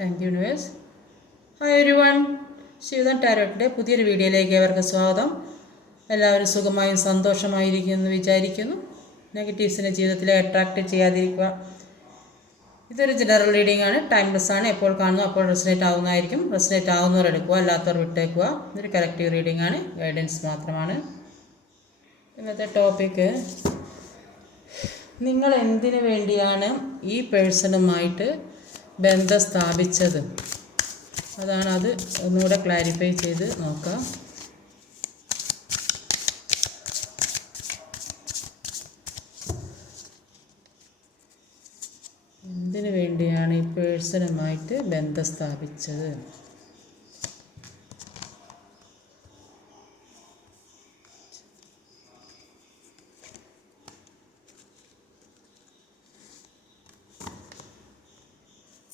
Thank you universe. Hi everyone, Shivadan ടാരോട്ടിൻ്റെ പുതിയൊരു വീഡിയോയിലേക്ക് ഏവർക്ക് സ്വാഗതം. എല്ലാവരും സുഖമായും സന്തോഷമായിരിക്കുമെന്ന് വിചാരിക്കുന്നു. നെഗറ്റീവ്സിനെ ജീവിതത്തിൽ അട്രാക്റ്റ് ചെയ്യാതിരിക്കുക. ഇതൊരു ജനറൽ റീഡിംഗ് ആണ്, ടൈംലെസ് ആണ്. എപ്പോൾ കാണുന്നു അപ്പോൾ റെസിനേറ്റ് ആവുന്നതായിരിക്കും. റെസിനേറ്റ് ആവുന്നവർ എടുക്കുക, അല്ലാത്തവർ വിട്ടേക്കുക. ഇതൊരു കറക്റ്റീവ് റീഡിംഗ് ആണ്, ഗൈഡൻസ് മാത്രമാണ്. ഇന്നത്തെ ടോപ്പിക്ക്, നിങ്ങൾ എന്തിനു വേണ്ടിയാണ് ഈ പേഴ്സണുമായിട്ട് ബന്ധം സ്ഥാപിച്ചത്, അതാണ്. അത് ഒന്നുകൂടെ ക്ലാരിഫൈ ചെയ്ത് നോക്കാം. എന്തിനു വേണ്ടിയാണ് ഈ പേഴ്സണുമായിട്ട് ബന്ധം സ്ഥാപിച്ചത്?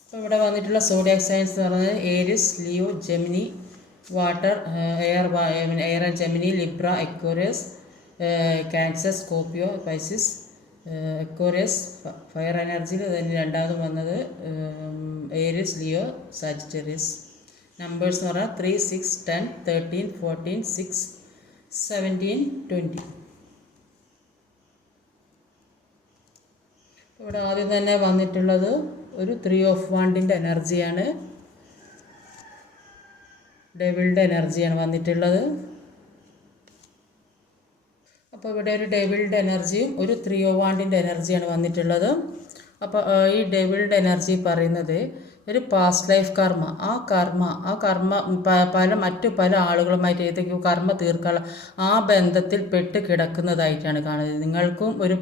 അപ്പോൾ ഇവിടെ വന്നിട്ടുള്ള സോഡിയാക് സൈൻസ് എന്ന് പറയുന്നത് Aries, Leo, Gemini, water, air and Gemini, Libra, Aquarius, Cancer, Scorpio, Pisces. Aquarius fire എനർജിയിൽ തന്നെ രണ്ടാമത് വന്നത് ഏരിസ്, ലിയോ, സാജിറ്റേറിയസ്. നമ്പേഴ്സ് എന്ന് പറഞ്ഞാൽ 3, 6, 10, 13, 14, 6, 17, 20. ഇവിടെ ആദ്യം തന്നെ വന്നിട്ടുള്ളത് ഒരു 3 of Wands എനർജിയാണ്, ഡെവിളുടെ എനർജിയാണ് വന്നിട്ടുള്ളത്. അപ്പോൾ ഇവിടെ ഒരു ഡെവിളുടെ എനർജിയും ഒരു 3 of Wands എനർജിയാണ് വന്നിട്ടുള്ളത്. അപ്പോൾ ഈ ഡെവിളുടെ എനർജി പറയുന്നത് ഒരു പാസ്റ്റ് ലൈഫ് കർമ്മ. ആ കർമ്മ മറ്റു പല ആളുകളുമായിട്ട് ഏതൊക്കെയോ കർമ്മ തീർക്കാനുള്ള ആ ബന്ധത്തിൽ പെട്ട് കിടക്കുന്നതായിട്ടാണ് കാണുന്നത്. നിങ്ങൾക്കും ഒരു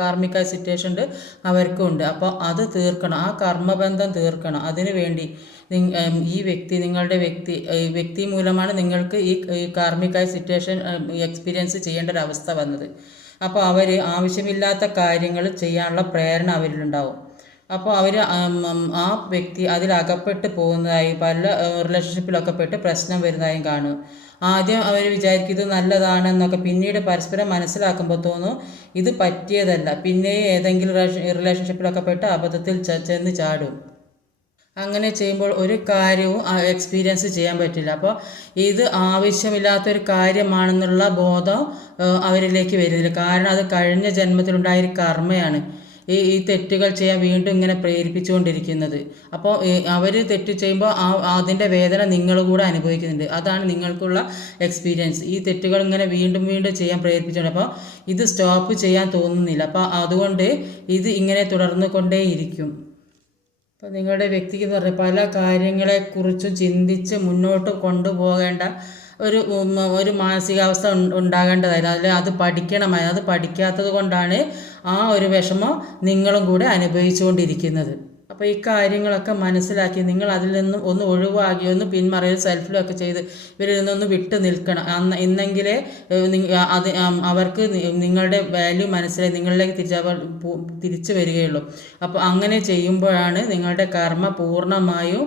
കാർമിക സിറ്റുവേഷൻ ഉണ്ട്, അവർക്കും ഉണ്ട്. അപ്പോൾ അത് തീർക്കണം, ആ കർമ്മബന്ധം തീർക്കണം. അതിനു വേണ്ടി നിങ്ങളുടെ വ്യക്തി മൂലമാണ് നിങ്ങൾക്ക് ഈ കാർമിക സിറ്റുവേഷൻ എക്സ്പീരിയൻസ് ചെയ്യേണ്ട ഒരു അവസ്ഥ വന്നത്. അപ്പോൾ അവർ ആവശ്യമില്ലാത്ത കാര്യങ്ങൾ ചെയ്യാനുള്ള പ്രേരണ അവരിലുണ്ടാവും. അപ്പോൾ അവർ ആ വ്യക്തി അതിലകപ്പെട്ട് പോകുന്നതായി, പല റിലേഷൻഷിപ്പിലൊക്കെ പെട്ട് പ്രശ്നം വരുന്നതായും കാണും. ആദ്യം അവർ വിചാരിക്കും ഇത് നല്ലതാണെന്നൊക്കെ, പിന്നീട് പരസ്പരം മനസ്സിലാക്കുമ്പോൾ തോന്നും ഇത് പറ്റിയതല്ല. പിന്നെ ഏതെങ്കിലും റിലേഷൻഷിപ്പിലൊക്കെ പെട്ട് അബദ്ധത്തിൽ ചെന്ന് ചാടും. അങ്ങനെ ചെയ്യുമ്പോൾ ഒരു കാര്യവും എക്സ്പീരിയൻസ് ചെയ്യാൻ പറ്റില്ല. അപ്പോൾ ഇത് ആവശ്യമില്ലാത്തൊരു കാര്യമാണെന്നുള്ള ബോധം അവരിലേക്ക് വരുന്നില്ല. കാരണം അത് കഴിഞ്ഞ ജന്മത്തിലുണ്ടായൊരു കർമ്മയാണ് ഈ തെറ്റുകൾ ചെയ്യാൻ വീണ്ടും ഇങ്ങനെ പ്രേരിപ്പിച്ചുകൊണ്ടിരിക്കുന്നത്. അപ്പോൾ അവർ തെറ്റ് ചെയ്യുമ്പോൾ അതിൻ്റെ വേദന നിങ്ങൾ കൂടെ അനുഭവിക്കുന്നുണ്ട്. അതാണ് നിങ്ങൾക്കുള്ള എക്സ്പീരിയൻസ്. ഈ തെറ്റുകൾ ഇങ്ങനെ വീണ്ടും വീണ്ടും ചെയ്യാൻ പ്രേരിപ്പിച്ചുകൊണ്ട് അപ്പോൾ ഇത് സ്റ്റോപ്പ് ചെയ്യാൻ തോന്നുന്നില്ല. അപ്പോൾ അതുകൊണ്ട് ഇത് ഇങ്ങനെ തുടർന്നു കൊണ്ടേയിരിക്കും. അപ്പോൾ നിങ്ങളുടെ വ്യക്തിക്ക് എന്ന് പറഞ്ഞാൽ പല കാര്യങ്ങളെക്കുറിച്ചും ചിന്തിച്ച് മുന്നോട്ട് കൊണ്ടുപോകേണ്ട ഒരു മാനസികാവസ്ഥ ഉണ്ടാകേണ്ടതായിരുന്നു. അതിൽ അത് പഠിക്കണമായിരുന്നു. അത് പഠിക്കാത്തത് കൊണ്ടാണ് ആ ഒരു വിഷമം നിങ്ങളും കൂടെ അനുഭവിച്ചുകൊണ്ടിരിക്കുന്നത്. അപ്പോൾ ഈ കാര്യങ്ങളൊക്കെ മനസ്സിലാക്കി നിങ്ങൾ അതിൽ നിന്നും ഒന്ന് ഒഴിവാക്കി ഒന്ന് പിന്മറിയും സെൽഫിലൊക്കെ ചെയ്ത് ഇവരിൽ നിന്നൊന്ന് വിട്ട് നിൽക്കണം. ഇന്നെങ്കിലേ അവർക്ക് നിങ്ങളുടെ വാല്യൂ മനസ്സിലായി നിങ്ങളിലേക്ക് തിരിച്ചു വരികയുള്ളൂ. അപ്പോൾ അങ്ങനെ ചെയ്യുമ്പോഴാണ് നിങ്ങളുടെ കർമ്മ പൂർണ്ണമായും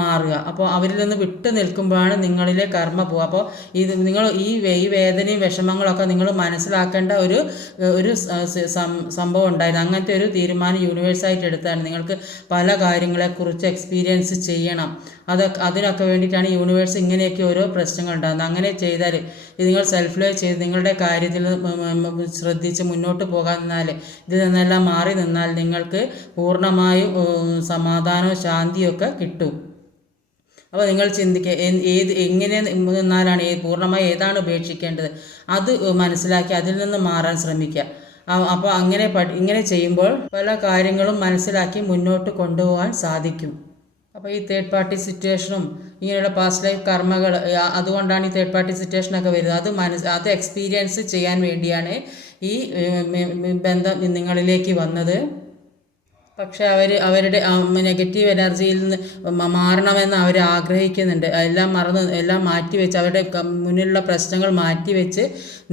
മാറുക. അപ്പോൾ അവരിൽ നിന്ന് വിട്ട് നിൽക്കുമ്പോഴാണ് നിങ്ങളിലെ കർമ്മ പോവുക. അപ്പോൾ നിങ്ങൾ ഈ വേദനയും വിഷമങ്ങളൊക്കെ നിങ്ങൾ മനസ്സിലാക്കേണ്ട ഒരു സംഭവം ഉണ്ടായിരുന്നു. അങ്ങനത്തെ ഒരു തീരുമാനം യൂണിവേഴ്സായിട്ട് എടുത്താണ്. നിങ്ങൾക്ക് പല കാര്യങ്ങളെക്കുറിച്ച് എക്സ്പീരിയൻസ് ചെയ്യണം. അതിനൊക്കെ വേണ്ടിയിട്ടാണ് യൂണിവേഴ്സ് ഇങ്ങനെയൊക്കെ ഓരോ പ്രശ്നങ്ങൾ ഉണ്ടാകുന്നത്. അങ്ങനെ ചെയ്താൽ നിങ്ങൾ സെൽഫ് ലൈവ് ചെയ്ത് നിങ്ങളുടെ കാര്യത്തിൽ ശ്രദ്ധിച്ച് മുന്നോട്ട് പോകാൻ നിന്നാൽ, ഇതിൽ നിന്നെല്ലാം മാറി നിന്നാൽ നിങ്ങൾക്ക് പൂർണ്ണമായും സമാധാനവും ശാന്തിയൊക്കെ കിട്ടും. അപ്പോൾ നിങ്ങൾ ചിന്തിക്കുക, എങ്ങനെ നിന്നാലാണ് പൂർണ്ണമായി ഏതാണ് ഉപേക്ഷിക്കേണ്ടത് അത് മനസ്സിലാക്കി അതിൽ നിന്ന് മാറാൻ ശ്രമിക്കുക. അപ്പോൾ ഇങ്ങനെ ചെയ്യുമ്പോൾ പല കാര്യങ്ങളും മനസ്സിലാക്കി മുന്നോട്ട് കൊണ്ടുപോകാൻ സാധിക്കും. അപ്പോൾ ഈ തേർഡ് പാർട്ടി സിറ്റുവേഷനും ഇങ്ങനെയുള്ള പാസ്റ്റ് ലൈഫ് കർമ്മകൾ, അതുകൊണ്ടാണ് ഈ തേർഡ് പാർട്ടി സിറ്റുവേഷനൊക്കെ വരുന്നത്. അത് എക്സ്പീരിയൻസ് ചെയ്യാൻ വേണ്ടിയാണ് ഈ ബന്ധം നിങ്ങളിലേക്ക് വന്നത്. പക്ഷെ അവരുടെ നെഗറ്റീവ് എനർജിയിൽ നിന്ന് മാറണമെന്ന് അവർ ആഗ്രഹിക്കുന്നുണ്ട്. എല്ലാം മാറ്റിവെച്ച് അവരുടെ മുന്നിലുള്ള പ്രശ്നങ്ങൾ മാറ്റിവെച്ച്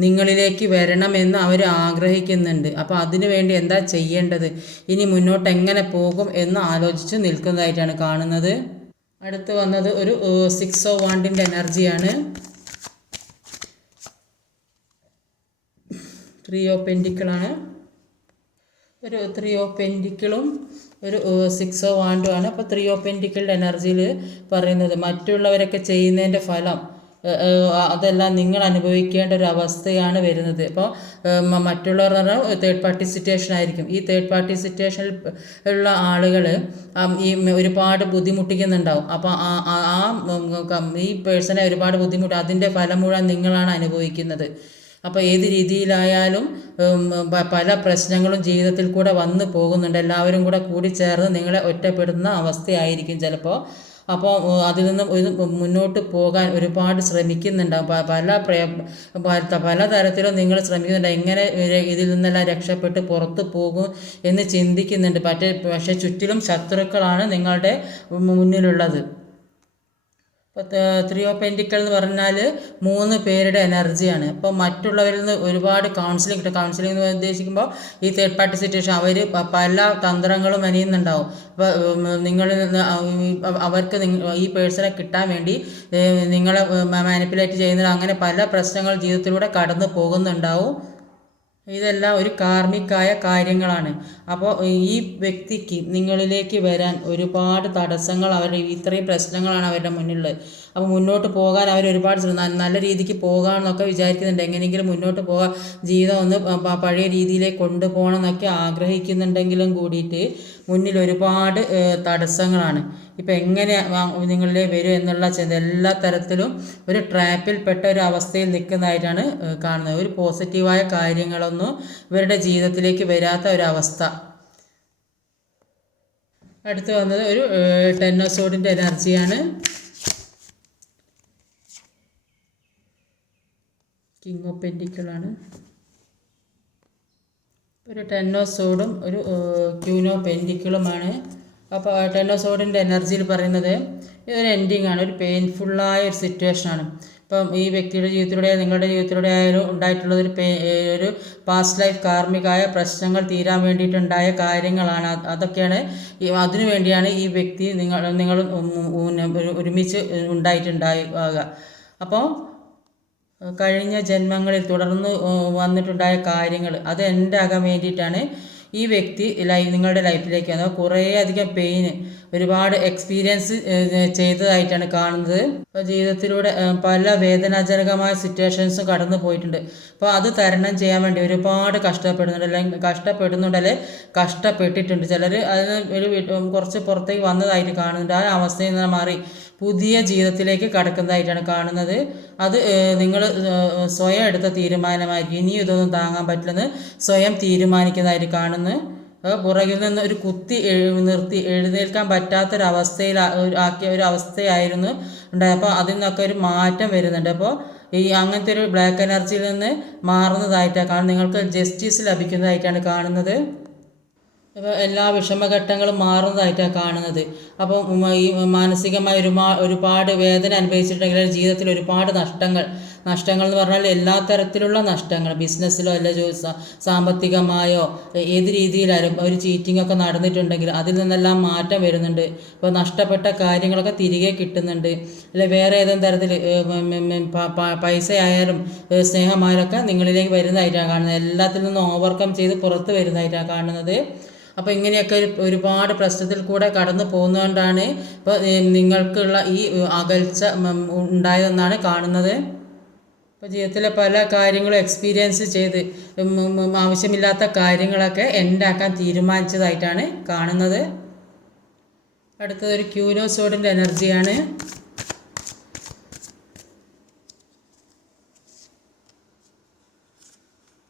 നിങ്ങളിലേക്ക് വരണമെന്ന് അവർ ആഗ്രഹിക്കുന്നുണ്ട്. അപ്പോൾ അതിനു വേണ്ടി എന്താ ചെയ്യേണ്ടത്, ഇനി മുന്നോട്ട് എങ്ങനെ പോകും എന്ന് ആലോചിച്ച് നിൽക്കുന്നതായിട്ടാണ് കാണുന്നത്. അടുത്ത് വന്നത് ഒരു 6 of Wands എനർജിയാണ്. 3 of Pentacles ആണ്. ഒരു 3 of Pentacles ഒരു 6 ഓഫ് വാണ്ടും ആണ്. അപ്പോൾ 3 ഓഫ് പെൻറ്റിക്കിളുടെ എനർജിയിൽ പറയുന്നത് മറ്റുള്ളവരൊക്കെ ചെയ്യുന്നതിൻ്റെ ഫലം അതെല്ലാം നിങ്ങൾ അനുഭവിക്കേണ്ട ഒരു അവസ്ഥയാണ് വരുന്നത്. അപ്പോൾ മറ്റുള്ളവർ എന്ന് പറഞ്ഞാൽ തേർഡ് പാർട്ടി സിറ്റുവേഷൻ ആയിരിക്കും. ഈ തേർഡ് പാർട്ടി സിറ്റുവേഷനിൽ ഉള്ള ആളുകൾ ഈ ഒരുപാട് ബുദ്ധിമുട്ടിക്കുന്നുണ്ടാവും. അപ്പോൾ ഈ പേഴ്സണെ ഒരുപാട് ബുദ്ധിമുട്ട് അതിൻ്റെ ഫലം മുഴുവൻ നിങ്ങളാണ് അനുഭവിക്കുന്നത്. അപ്പോൾ ഏത് രീതിയിലായാലും പല പ്രശ്നങ്ങളും ജീവിതത്തിൽ കൂടെ വന്നു പോകുന്നുണ്ട്. എല്ലാവരും കൂടെ കൂടിച്ചേർന്ന് നിങ്ങളെ ഒറ്റപ്പെടുന്ന അവസ്ഥയായിരിക്കും ചിലപ്പോൾ. അപ്പോൾ അതിൽ നിന്ന് മുന്നോട്ട് പോകാൻ ഒരുപാട് ശ്രമിക്കുന്നുണ്ടാവും. പലതരത്തിലും നിങ്ങൾ ശ്രമിക്കുന്നുണ്ട് എങ്ങനെ ഇതിൽ നിന്നെല്ലാം രക്ഷപ്പെട്ട് പുറത്ത് പോകും എന്ന് ചിന്തിക്കുന്നുണ്ട്. പക്ഷേ ചുറ്റിലും ശത്രുക്കളാണ് നിങ്ങളുടെ മുന്നിലുള്ളത്. ഇപ്പോൾ 3 ഓഫ് പെൻറ്റിക്കിൾ എന്ന് പറഞ്ഞാൽ 3 പേരുടെ എനർജിയാണ്. അപ്പോൾ മറ്റുള്ളവരിൽ നിന്ന് ഒരുപാട് കൗൺസിലിംഗ് കിട്ടും. കൗൺസിലിംഗ് എന്ന് ഉദ്ദേശിക്കുമ്പോൾ ഈ തേർഡ് പാർട്ടി സിറ്റുവേഷൻ അവർ പല തന്ത്രങ്ങളും അണിയുന്നുണ്ടാവും. അപ്പോൾ നിങ്ങളിൽ നിന്ന് അവർക്ക് ഈ പേഴ്സണെ കിട്ടാൻ വേണ്ടി നിങ്ങളെ മാനിപ്പുലേറ്റ് ചെയ്യുന്നത്, അങ്ങനെ പല പ്രശ്നങ്ങൾ ജീവിതത്തിലൂടെ കടന്നു പോകുന്നുണ്ടാവും. ഇതെല്ലാം ഒരു കാർമികമായ കാര്യങ്ങളാണ്. അപ്പോൾ ഈ വ്യക്തിക്ക് നിങ്ങളിലേക്ക് വരാൻ ഒരുപാട് തടസ്സങ്ങൾ, ഇത്രയും പ്രശ്നങ്ങളാണ് അവരുടെ മുന്നിലുള്ളത്. അപ്പോൾ മുന്നോട്ട് പോകാൻ അവർ ഒരുപാട് നല്ല രീതിക്ക് പോകാമെന്നൊക്കെ വിചാരിക്കുന്നുണ്ട്. എങ്ങനെയെങ്കിലും മുന്നോട്ട് പോകാൻ ജീവിതം ഒന്ന് പഴയ രീതിയിലേക്ക് കൊണ്ടുപോകണം എന്നൊക്കെ ആഗ്രഹിക്കുന്നുണ്ടെങ്കിലും കൂടിയിട്ട് മുന്നിൽ ഒരുപാട് തടസ്സങ്ങളാണ്. ഇപ്പം എങ്ങനെ നിങ്ങളിലെ വരും എന്നുള്ള ചിന്ത എല്ലാ തരത്തിലും ഒരു ട്രാപ്പിൽപ്പെട്ട ഒരു അവസ്ഥയിൽ നിൽക്കുന്നതായിട്ടാണ് കാണുന്നത്. ഒരു പോസിറ്റീവായ കാര്യങ്ങളൊന്നും ഇവരുടെ ജീവിതത്തിലേക്ക് വരാത്ത ഒരവസ്ഥ. അടുത്ത് വന്നത് ഒരു 10 ഓഫ് സോഡിൻ്റെ എനർജിയാണ്. കിങ് ഓഫ് പെൻറ്റിക്കിളാണ്. ഒരു 10 ഓഫ് സോഡും ഒരു ക്യൂൻ ഓഫ് പെൻറ്റിക്കിളുമാണ്. അപ്പോൾ 10 ഓഫ് സോഡിൻ്റെ എനർജിയിൽ പറയുന്നത് ഇതൊരു എൻഡിങ് ആണ്, ഒരു പെയിൻഫുള്ളായ ഒരു സിറ്റുവേഷനാണ്. ഇപ്പം ഈ വ്യക്തിയുടെ ജീവിതത്തിലൂടെ നിങ്ങളുടെ ജീവിതത്തിലൂടെ ആയാലും ഉണ്ടായിട്ടുള്ളത് ഒരു പാസ്റ്റ് ലൈഫ് കാർമികമായ പ്രശ്നങ്ങൾ തീരാൻ വേണ്ടിയിട്ടുണ്ടായ കാര്യങ്ങളാണ്. അതൊക്കെയാണ് അതിനു വേണ്ടിയാണ് ഈ വ്യക്തി നിങ്ങൾ ഒരുമിച്ച് ഉണ്ടായിട്ടുണ്ടാവുക. അപ്പോൾ കഴിഞ്ഞ ജന്മങ്ങളിൽ തുടർന്ന് വന്നിട്ടുണ്ടായ കാര്യങ്ങൾ അത് എൻ്റെ ആകാൻ വേണ്ടിയിട്ടാണ് ഈ വ്യക്തി നിങ്ങളുടെ ലൈഫിലേക്ക് വന്നത്. കുറേ അധികം പെയിന് ഒരുപാട് എക്സ്പീരിയൻസ് ചെയ്തതായിട്ടാണ് കാണുന്നത്. അപ്പോൾ ജീവിതത്തിലൂടെ പല വേദനാജനകമായ സിറ്റുവേഷൻസും കടന്നു പോയിട്ടുണ്ട്. അപ്പോൾ അത് തരണം ചെയ്യാൻ വേണ്ടി ഒരുപാട് കഷ്ടപ്പെടുന്നുണ്ടല്ലേ കഷ്ടപ്പെട്ടിട്ടുണ്ട്. ചിലർ അതിന് കുറച്ച് പുറത്തേക്ക് വന്നതായിട്ട് കാണുന്നുണ്ട്. ആ അവസ്ഥയിൽ നിന്ന് മാറി പുതിയ ജീവിതത്തിലേക്ക് കടക്കുന്നതായിട്ടാണ് കാണുന്നത്. അത് നിങ്ങൾ സ്വയം എടുത്ത തീരുമാനമായിരിക്കും. ഇനിയും ഇതൊന്നും താങ്ങാൻ പറ്റില്ലെന്ന് സ്വയം തീരുമാനിക്കുന്നതായിട്ട് കാണുന്നു. പുറകിൽ നിന്ന് ഒരു കുത്തി നിർത്തി എഴുന്നേൽക്കാൻ പറ്റാത്തൊരവസ്ഥയിൽ ആക്കിയ ഒരു അവസ്ഥയായിരുന്നു ഉണ്ടായത്. അപ്പോൾ അതിൽ നിന്നൊക്കെ ഒരു മാറ്റം വരുന്നുണ്ട്. അപ്പോൾ ഈ അങ്ങനത്തെ ഒരു ബ്ലാക്ക് എനർജിയിൽ നിന്ന് മാറുന്നതായിട്ടാണ് കാണുന്നത്. നിങ്ങൾക്ക് ജസ്റ്റിസ് ലഭിക്കുന്നതായിട്ടാണ് കാണുന്നത്. അപ്പോൾ എല്ലാ വിഷമഘട്ടങ്ങളും മാറുന്നതായിട്ടാണ് കാണുന്നത്. അപ്പം ഈ മാനസികമായി ഒരുപാട് വേദന അനുഭവിച്ചിട്ടുണ്ടെങ്കിൽ ജീവിതത്തിൽ ഒരുപാട് നഷ്ടങ്ങൾ എന്ന് പറഞ്ഞാൽ എല്ലാ തരത്തിലുള്ള നഷ്ടങ്ങൾ, ബിസിനസ്സിലോ അല്ല സാമ്പത്തികമായോ ഏത് രീതിയിലായാലും ഒരു ചീറ്റിംഗ് ഒക്കെ നടന്നിട്ടുണ്ടെങ്കിൽ അതിൽ നിന്നെല്ലാം മാറ്റം വരുന്നുണ്ട്. ഇപ്പോൾ നഷ്ടപ്പെട്ട കാര്യങ്ങളൊക്കെ തിരികെ കിട്ടുന്നുണ്ട്. അല്ലെ വേറെ ഏതെങ്കിലും തരത്തിൽ പൈസ ആയാലും സ്നേഹമായാലൊക്കെ നിങ്ങളിലേക്ക് വരുന്നതായിട്ടാണ് കാണുന്നത്. എല്ലാത്തിൽ നിന്നും ഓവർകം ചെയ്ത് പുറത്ത് വരുന്നതായിട്ടാണ് കാണുന്നത്. അപ്പോൾ ഇങ്ങനെയൊക്കെ ഒരുപാട് പ്രശ്നത്തിൽ കൂടെ കടന്നു പോകുന്നതുകൊണ്ടാണ് ഇപ്പോൾ നിങ്ങൾക്കുള്ള ഈ അകൽച്ച ഉണ്ടായതെന്നാണ് കാണുന്നത്. ഇപ്പോൾ ജീവിതത്തിലെ പല കാര്യങ്ങളും എക്സ്പീരിയൻസ് ചെയ്ത് ആവശ്യമില്ലാത്ത കാര്യങ്ങളൊക്കെ എൻഡാക്കാൻ തീരുമാനിച്ചതായിട്ടാണ് കാണുന്നത്. അടുത്തതൊരു ക്യൂൻ ഓഫ് സോഡിൻ്റെ എനർജിയാണ്.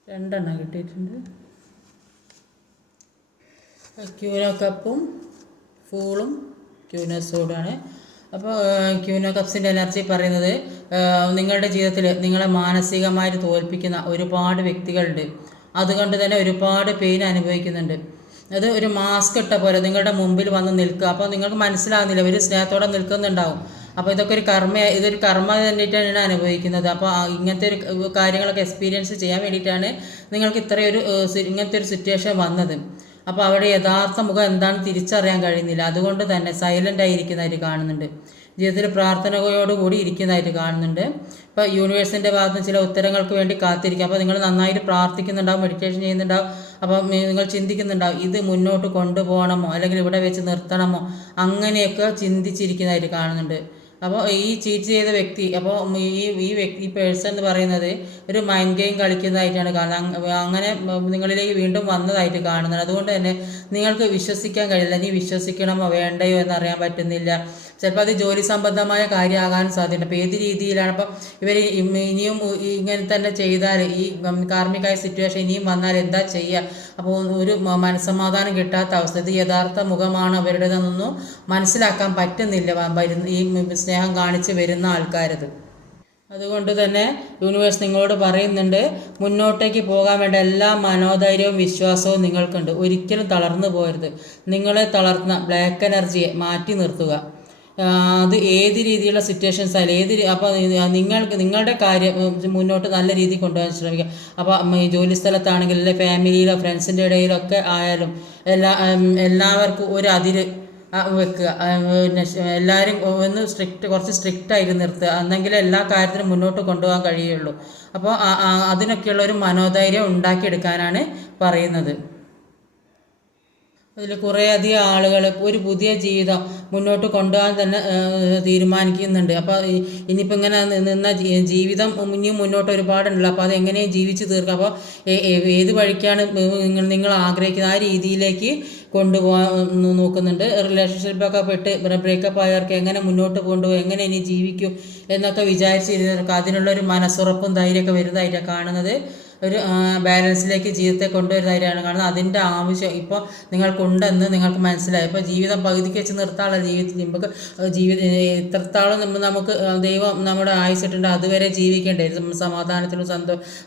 രണ്ടെണ്ണം കിട്ടിയിട്ടുണ്ട്. ക്യൂൻ ഓഫ് കപ്പും ഫൂളും ക്യൂൻ ഓഫ് സോഡാണ്. അപ്പോൾ ക്യൂൻ ഓഫ് കപ്സിൻ്റെ എനർജി പറയുന്നത് നിങ്ങളുടെ ജീവിതത്തിൽ നിങ്ങളെ മാനസികമായിട്ട് തോൽപ്പിക്കുന്ന ഒരുപാട് വ്യക്തികളുണ്ട്. അതുകൊണ്ട് തന്നെ ഒരുപാട് പെയിൻ അനുഭവിക്കുന്നുണ്ട്. അത് ഒരു മാസ്ക് ഇട്ട പോലെ നിങ്ങളുടെ മുമ്പിൽ വന്ന് നിൽക്കുക. അപ്പോൾ നിങ്ങൾക്ക് മനസ്സിലാകുന്നില്ല, ഒരു സ്നേഹത്തോടെ നിൽക്കുന്നുണ്ടാവും. അപ്പോൾ ഇതൊരു കർമ്മ തന്നെയിട്ടാണ് അനുഭവിക്കുന്നത്. അപ്പോൾ ഇങ്ങനത്തെ ഒരു കാര്യങ്ങളൊക്കെ എക്സ്പീരിയൻസ് ചെയ്യാൻ വേണ്ടിയിട്ടാണ് നിങ്ങൾക്ക് ഇങ്ങനത്തെ ഒരു സിറ്റുവേഷൻ വന്നത്. അപ്പോൾ അവിടെ യഥാർത്ഥ മുഖം എന്താണെന്ന് തിരിച്ചറിയാൻ കഴിയുന്നില്ല. അതുകൊണ്ട് തന്നെ സൈലൻ്റ് ആയിരിക്കുന്നതായിട്ട് കാണുന്നുണ്ട്. ജീവിതത്തിൽ പ്രാർത്ഥനയോടുകൂടി ഇരിക്കുന്നതായിട്ട് കാണുന്നുണ്ട്. ഇപ്പോൾ യൂണിവേഴ്സിൻ്റെ ഭാഗത്ത് ചില ഉത്തരങ്ങൾക്ക് വേണ്ടി കാത്തിരിക്കുക. അപ്പോൾ നിങ്ങൾ നന്നായിട്ട് പ്രാർത്ഥിക്കുന്നുണ്ടാവും, മെഡിറ്റേഷൻ ചെയ്യുന്നുണ്ടാവും. അപ്പം നിങ്ങൾ ചിന്തിക്കുന്നുണ്ടാവും ഇത് മുന്നോട്ട് കൊണ്ടുപോകണമോ അല്ലെങ്കിൽ ഇവിടെ വെച്ച് നിർത്തണമോ, അങ്ങനെയൊക്കെ ചിന്തിച്ചിരിക്കുന്നതായിട്ട് കാണുന്നുണ്ട്. അപ്പോൾ ഈ ചീറ്റ് ചെയ്ത വ്യക്തി, അപ്പോൾ ഈ പേഴ്സൺ എന്ന് പറയുന്നത് ഒരു മൈൻഡ് ഗെയിം കളിക്കുന്നതായിട്ടാണ് കാണുന്നത്. അങ്ങനെ നിങ്ങളിലേക്ക് വീണ്ടും വന്നതായിട്ട് കാണുന്നത്. അതുകൊണ്ട് തന്നെ നിങ്ങൾക്ക് വിശ്വസിക്കാൻ കഴിയില്ല. ഇനി വിശ്വസിക്കണമോ വേണ്ടയോ എന്നറിയാൻ പറ്റുന്നില്ല. ചിലപ്പോൾ അത് ജോലി സംബന്ധമായ കാര്യമാകാൻ സാധ്യതയുണ്ട്. അപ്പോൾ ഏത് രീതിയിലാണ് അപ്പം ഇവർ ഇനിയും ഇങ്ങനെ തന്നെ ചെയ്താൽ, ഈ കാർമികമായ സിറ്റുവേഷൻ ഇനിയും വന്നാൽ എന്താ ചെയ്യുക? അപ്പോൾ ഒരു മനസ്സമാധാനം കിട്ടാത്ത അവസ്ഥ. ഇത് യഥാർത്ഥ മുഖമാണ് അവരുടേതെന്നൊന്നും മനസ്സിലാക്കാൻ പറ്റുന്നില്ല ഈ സ്നേഹം കാണിച്ച് വരുന്ന ആൾക്കാരത്. അതുകൊണ്ട് തന്നെ യൂണിവേഴ്സ് നിങ്ങളോട് പറയുന്നുണ്ട്, മുന്നോട്ടേക്ക് പോകാൻ വേണ്ട എല്ലാ മനോധൈര്യവും വിശ്വാസവും നിങ്ങൾക്കുണ്ട്. ഒരിക്കലും തളർന്നു പോകരുത്. നിങ്ങളെ തളർത്തുന്ന ബ്ലാക്ക് എനർജിയെ മാറ്റി നിർത്തുക. അത് ഏത് രീതിയിലുള്ള സിറ്റുവേഷൻസ് ആയാലും അപ്പോൾ നിങ്ങളുടെ കാര്യം മുന്നോട്ട് നല്ല രീതിയിൽ കൊണ്ടുപോകാൻ ശ്രമിക്കുക. അപ്പോൾ ജോലി സ്ഥലത്താണെങ്കിൽ അല്ലെങ്കിൽ ഫാമിലിയിലോ ഫ്രണ്ട്സിൻ്റെ ഇടയിലൊക്കെ ആയാലും എല്ലാവർക്കും ഒരു അതിര് വെക്കുക. എല്ലാവരും ഒന്ന് കുറച്ച് സ്ട്രിക്റ്റായിട്ട് നിർത്തുക. എന്നെങ്കിൽ എല്ലാ കാര്യത്തിനും മുന്നോട്ട് കൊണ്ടുപോകാൻ കഴിയുള്ളൂ. അപ്പോൾ അതിനൊക്കെയുള്ള ഒരു മനോധൈര്യം ഉണ്ടാക്കിയെടുക്കാനാണ് പറയുന്നത്. അതിൽ കുറേയധികം ആളുകൾ ഒരു പുതിയ ജീവിതം മുന്നോട്ട് കൊണ്ടുപോകാൻ തന്നെ തീരുമാനിക്കുന്നുണ്ട്. അപ്പോൾ ഇനിയിപ്പോൾ ഇങ്ങനെ നിന്ന ജീവിതം ഇനിയും മുന്നോട്ട് ഒരുപാടുണ്ടല്ലോ. അപ്പോൾ അത് എങ്ങനെയും ജീവിച്ച് തീർക്കുക. അപ്പോൾ ഏത് വഴിക്കാണ് നിങ്ങൾ ആഗ്രഹിക്കുന്നത് ആ രീതിയിലേക്ക് കൊണ്ടുപോകാൻ നോക്കുന്നുണ്ട്. റിലേഷൻഷിപ്പൊക്കെ പെട്ട് ബ്രേക്കപ്പ് ആയവർക്ക് എങ്ങനെ മുന്നോട്ട് കൊണ്ടുപോകും, എങ്ങനെ ഇനി ജീവിക്കും എന്നൊക്കെ വിചാരിച്ചിരുന്നവർക്ക് അതിനുള്ളൊരു മനസ്സുറപ്പും ധൈര്യമൊക്കെ വരുന്നതായിട്ടാണ് കാണുന്നത്. ഒരു ബാലൻസിലേക്ക് ജീവിതത്തെ കൊണ്ടുവരുന്നതായിട്ടാണ് കാണുന്നത്. അതിൻ്റെ ആവശ്യം ഇപ്പോൾ നിങ്ങൾക്കുണ്ടെന്ന് നിങ്ങൾക്ക് മനസ്സിലായി. ഇപ്പോൾ ജീവിതം പകുതിക്ക് വെച്ച് നിർത്താനുള്ള നമുക്ക് ഇത്രത്തോളം നമുക്ക് ദൈവം നമ്മുടെ ആയുസിട്ടുണ്ട്, അതുവരെ ജീവിക്കേണ്ടേ സമാധാനത്തിലും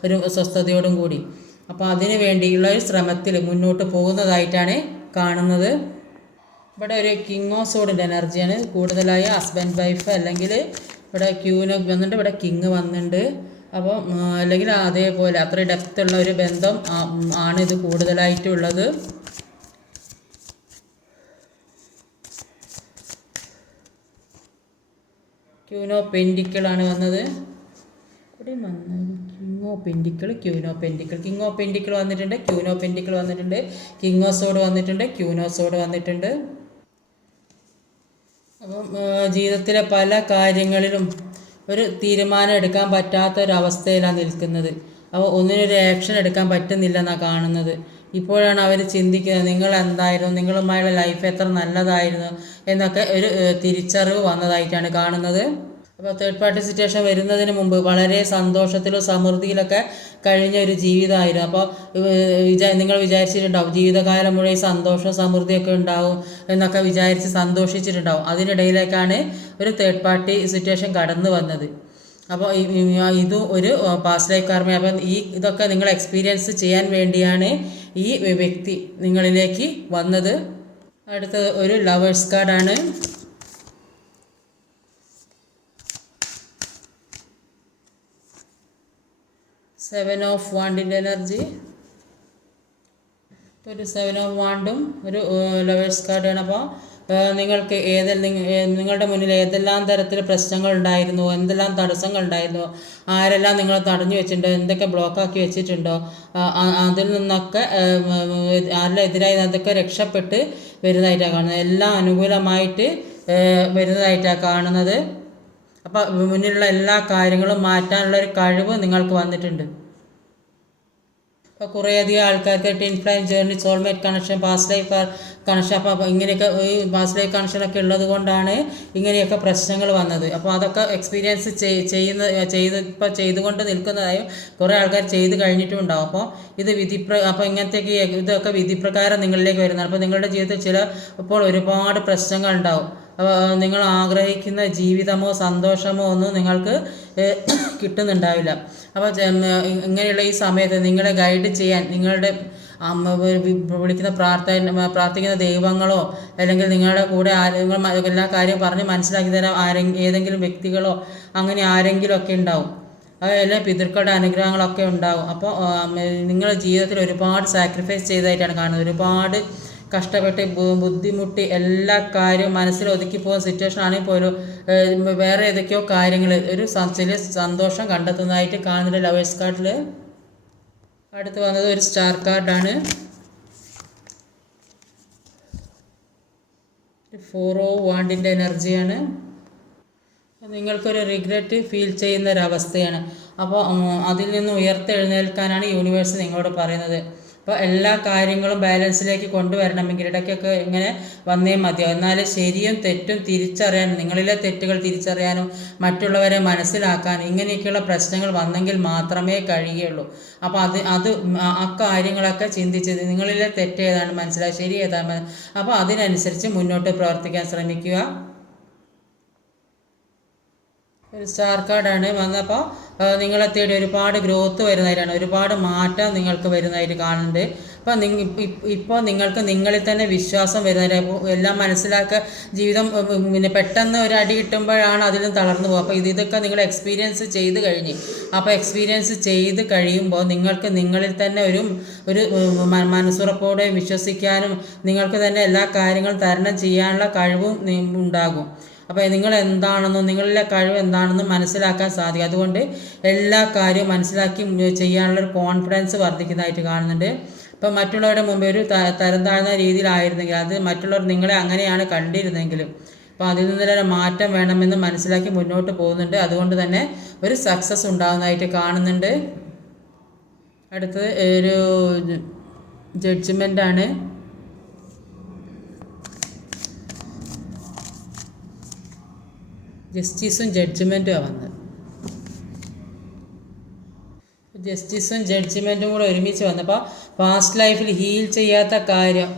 ഒരു സ്വസ്ഥതയോടും കൂടി. അപ്പോൾ അതിനു വേണ്ടിയുള്ള ഒരു ശ്രമത്തിൽ മുന്നോട്ട് പോകുന്നതായിട്ടാണ് കാണുന്നത്. ഇവിടെ ഒരു കിങ് ഓഫ് സോഡിൻ്റെ എനർജിയാണ് കൂടുതലായി. ഹസ്ബൻഡ് വൈഫ് അല്ലെങ്കിൽ ഇവിടെ ക്യൂന് വന്നിട്ട് ഇവിടെ കിങ് വന്നിട്ടുണ്ട്. അപ്പോൾ അല്ലെങ്കിൽ അതേപോലെ അത്ര ഡെപ്തുള്ള ഒരു ബന്ധം ആണ് ഇത് കൂടുതലായിട്ടുള്ളത്. ക്യൂനോ പെൻഡിക്കിളാണ് വന്നത്. ഇവിടെ വന്നത് കിങ് ഓഫ് പെൻഡിക്കിൾ വന്നിട്ടുണ്ട്, ക്യൂനോ പെൻഡിക്കിൾ വന്നിട്ടുണ്ട്, കിങ് ഓഫ് സോഡ് വന്നിട്ടുണ്ട്, ക്യൂനോ സോഡ് വന്നിട്ടുണ്ട്. അപ്പം ജീവിതത്തിലെ പല കാര്യങ്ങളിലും ഒരു തീരുമാനം എടുക്കാൻ പറ്റാത്തൊരവസ്ഥയിലാണ് നിൽക്കുന്നത്. അപ്പോൾ ഒന്നിനൊരു ആക്ഷൻ എടുക്കാൻ പറ്റുന്നില്ല എന്നാണ് കാണുന്നത്. ഇപ്പോഴാണ് അവർ ചിന്തിക്കുന്നത് നിങ്ങൾ എന്തായിരുന്നു, നിങ്ങളുമായുള്ള ലൈഫ് എത്ര നല്ലതായിരുന്നു എന്നൊക്കെ ഒരു തിരിച്ചറിവ് വന്നതായിട്ടാണ് കാണുന്നത്. അപ്പോൾ തേർഡ് പാർട്ടി സിറ്റുവേഷൻ വരുന്നതിന് മുമ്പ് വളരെ സന്തോഷത്തിലും സമൃദ്ധിയിലൊക്കെ കഴിഞ്ഞ ഒരു ജീവിതമായിരുന്നു. അപ്പോൾ നിങ്ങൾ വിചാരിച്ചിട്ടുണ്ടാവും ജീവിതകാലം മുഴുവൻ സന്തോഷവും സമൃദ്ധിയൊക്കെ ഉണ്ടാവും എന്നൊക്കെ വിചാരിച്ച് സന്തോഷിച്ചിട്ടുണ്ടാവും. അതിനിടയിലേക്കാണ് ഒരു തേർഡ് പാർട്ടി സിറ്റുവേഷൻ കടന്നു വന്നത്. അപ്പോൾ ഇതും ഒരു പാസ്റ്റ് ലൈഫ് കർമ്മ. അപ്പം ഇതൊക്കെ നിങ്ങൾ എക്സ്പീരിയൻസ് ചെയ്യാൻ വേണ്ടിയാണ് ഈ വ്യക്തി നിങ്ങളിലേക്ക് വന്നത്. അടുത്തത് ഒരു ലവേഴ്സ് കാർഡാണ്. സെവൻ ഓഫ് വാണ്ടിൻ്റെ എനർജി. ഒരു 7 ഓഫ് വാണ്ടും ഒരു ലവേഴ്സ് കാർഡാണ്. അപ്പോൾ നിങ്ങൾക്ക് നിങ്ങളുടെ മുന്നിൽ ഏതെല്ലാം തരത്തിൽ പ്രശ്നങ്ങൾ ഉണ്ടായിരുന്നോ, എന്തെല്ലാം തടസ്സങ്ങൾ ഉണ്ടായിരുന്നോ, ആരെല്ലാം നിങ്ങൾ തടഞ്ഞു വെച്ചിട്ടുണ്ടോ, എന്തൊക്കെ ബ്ലോക്കാക്കി വെച്ചിട്ടുണ്ടോ, അതിൽ നിന്നൊക്കെ ആരെല്ലാം എതിരായി അതൊക്കെ രക്ഷപ്പെട്ട് വരുന്നതായിട്ടാണ് കാണുന്നത്. എല്ലാം അനുകൂലമായിട്ട് വരുന്നതായിട്ടാണ് കാണുന്നത്. അപ്പോൾ മുന്നിലുള്ള എല്ലാ കാര്യങ്ങളും മാറ്റാനുള്ള ഒരു കഴിവ് നിങ്ങൾക്ക് വന്നിട്ടുണ്ട്. അപ്പോൾ കുറേയധികം ആൾക്കാർക്ക് twin flame journey, soulmate connection, past life connection, അപ്പോൾ ഇങ്ങനെയൊക്കെ ഈ പാസ്റ്റ് ലൈഫ് കണക്ഷനൊക്കെ ഉള്ളത് കൊണ്ടാണ് ഇങ്ങനെയൊക്കെ പ്രശ്നങ്ങൾ വന്നത്. അപ്പോൾ അതൊക്കെ എക്സ്പീരിയൻസ് ചെയ്തുകൊണ്ട് നിൽക്കുന്നതായും കുറേ ആൾക്കാർ ചെയ്ത് കഴിഞ്ഞിട്ടും ഉണ്ടാവും. അപ്പോൾ ഇത് അപ്പോൾ ഇങ്ങനത്തേക്ക് ഇതൊക്കെ വിധിപ്രകാരം നിങ്ങളിലേക്ക് വരുന്നതാണ്. അപ്പോൾ നിങ്ങളുടെ ജീവിതത്തിൽ ഇപ്പോൾ ഒരുപാട് പ്രശ്നങ്ങൾ ഉണ്ടാവും. നിങ്ങൾ ആഗ്രഹിക്കുന്ന ജീവിതമോ സന്തോഷമോ ഒന്നും നിങ്ങൾക്ക് കിട്ടുന്നുണ്ടാവില്ല. അപ്പോൾ ഇങ്ങനെയുള്ള ഈ സമയത്ത് നിങ്ങളെ ഗൈഡ് ചെയ്യാൻ നിങ്ങളുടെ പ്രാർത്ഥിക്കുന്ന ദൈവങ്ങളോ അല്ലെങ്കിൽ നിങ്ങളുടെ കൂടെ എല്ലാ കാര്യവും പറഞ്ഞ് മനസ്സിലാക്കി തരാൻ ഏതെങ്കിലും വ്യക്തികളോ അങ്ങനെ ആരെങ്കിലും ഒക്കെ ഉണ്ടാവും. എല്ലാ പിതൃക്കളുടെ അനുഗ്രഹങ്ങളൊക്കെ ഉണ്ടാവും. അപ്പോൾ നിങ്ങളുടെ ജീവിതത്തിൽ ഒരുപാട് സാക്രിഫൈസ് ചെയ്തതായിട്ടാണ് കാണുന്നത്. ഒരുപാട് കഷ്ടപ്പെട്ട് ബുദ്ധിമുട്ടി എല്ലാ കാര്യവും മനസ്സിൽ ഒതുക്കി പോകുന്ന സിറ്റുവേഷൻ ആണെങ്കിൽ പോലും വേറെ ഏതൊക്കെയോ കാര്യങ്ങൾ ഒരു ചില സന്തോഷം കണ്ടെത്തുന്നതായിട്ട് കാണുന്നുണ്ട് ലവേഴ്സ് കാർഡിൽ. അടുത്ത് വന്നത് ഒരു സ്റ്റാർ കാർഡാണ്. 4 ഓഫ് വാണ്ടിൻ്റെ എനർജിയാണ്. നിങ്ങൾക്കൊരു റിഗ്രറ്റ് ഫീൽ ചെയ്യുന്നൊരവസ്ഥയാണ്. അപ്പോൾ അതിൽ നിന്ന് ഉയർത്തെഴുന്നേൽക്കാനാണ് യൂണിവേഴ്സ് നിങ്ങളോട് പറയുന്നത്. അപ്പോൾ എല്ലാ കാര്യങ്ങളും ബാലൻസിലേക്ക് കൊണ്ടുവരണമെങ്കിൽ ഇടയ്ക്കൊക്കെ ഇങ്ങനെ വന്നേ മതിയാവും. എന്നാലും ശരിയും തെറ്റും തിരിച്ചറിയാനും നിങ്ങളിലെ തെറ്റുകൾ തിരിച്ചറിയാനും മറ്റുള്ളവരെ മനസ്സിലാക്കാനും ഇങ്ങനെയൊക്കെയുള്ള പ്രശ്നങ്ങൾ വന്നെങ്കിൽ മാത്രമേ കഴിയുള്ളൂ. അപ്പോൾ അത് ആ കാര്യങ്ങളൊക്കെ ചിന്തിച്ച് നിങ്ങളിലെ തെറ്റ് ഏതാണ് മനസ്സിലാക്കി ശരി ഏതാണ്, അപ്പോൾ അതിനനുസരിച്ച് മുന്നോട്ട് പ്രവർത്തിക്കാൻ ശ്രമിക്കുക. ഒരു സ്റ്റാർ കാർഡാണ് വന്നപ്പോൾ നിങ്ങളെ തേടി ഒരുപാട് ഗ്രോത്ത് വരുന്നതായിട്ടാണ്, ഒരുപാട് മാറ്റം നിങ്ങൾക്ക് വരുന്നതായിട്ട് കാണുന്നുണ്ട്. അപ്പോൾ ഇപ്പോൾ നിങ്ങൾക്ക് നിങ്ങളിൽ തന്നെ വിശ്വാസം വരുന്നതായിട്ട് എല്ലാം മനസ്സിലാക്കുക. ജീവിതം പിന്നെ പെട്ടെന്ന് ഒരു അടി കിട്ടുമ്പോഴാണ് അതിൽ നിന്ന് തളർന്നു പോകുക. അപ്പോൾ ഇതൊക്കെ നിങ്ങൾ എക്സ്പീരിയൻസ് ചെയ്ത് കഴിഞ്ഞ്, അപ്പോൾ എക്സ്പീരിയൻസ് ചെയ്ത് കഴിയുമ്പോൾ നിങ്ങൾക്ക് നിങ്ങളിൽ തന്നെ ഒരു മനസ്സുറപ്പോടെ വിശ്വസിക്കാനും നിങ്ങൾക്ക് തന്നെ എല്ലാ കാര്യങ്ങളും തരണം ചെയ്യാനുള്ള കഴിവും ഉണ്ടാകും. അപ്പോൾ നിങ്ങൾ എന്താണെന്നും നിങ്ങളിലെ കഴിവ് എന്താണെന്നും മനസ്സിലാക്കാൻ സാധിക്കും. അതുകൊണ്ട് എല്ലാ കാര്യവും മനസ്സിലാക്കി ചെയ്യാനുള്ളൊരു കോൺഫിഡൻസ് വർദ്ധിക്കുന്നതായിട്ട് കാണുന്നുണ്ട്. അപ്പോൾ മറ്റുള്ളവരുടെ മുമ്പ് ഒരു തരം താഴ്ന്ന രീതിയിലായിരുന്നെങ്കിൽ, അത് മറ്റുള്ളവർ നിങ്ങളെ അങ്ങനെയാണ് കണ്ടിരുന്നെങ്കിലും, അപ്പോൾ അതിൽ നിന്നൊരു മാറ്റം വേണമെന്ന് മനസ്സിലാക്കി മുന്നോട്ട് പോകുന്നുണ്ട്. അതുകൊണ്ട് തന്നെ ഒരു സക്സസ് ഉണ്ടാകുന്നതായിട്ട് കാണുന്നുണ്ട്. അടുത്തത് ഒരു ജഡ്ജ്മെൻ്റാണ്. ജസ്റ്റിസും ജഡ്ജ്മെൻറ്റുമാണ് വന്നത്. ജസ്റ്റിസും ജഡ്ജ്മെൻറ്റും കൂടെ ഒരുമിച്ച് വന്നപ്പോൾ പാസ്റ്റ് ലൈഫിൽ ഹീൽ ചെയ്യാത്ത കാര്യം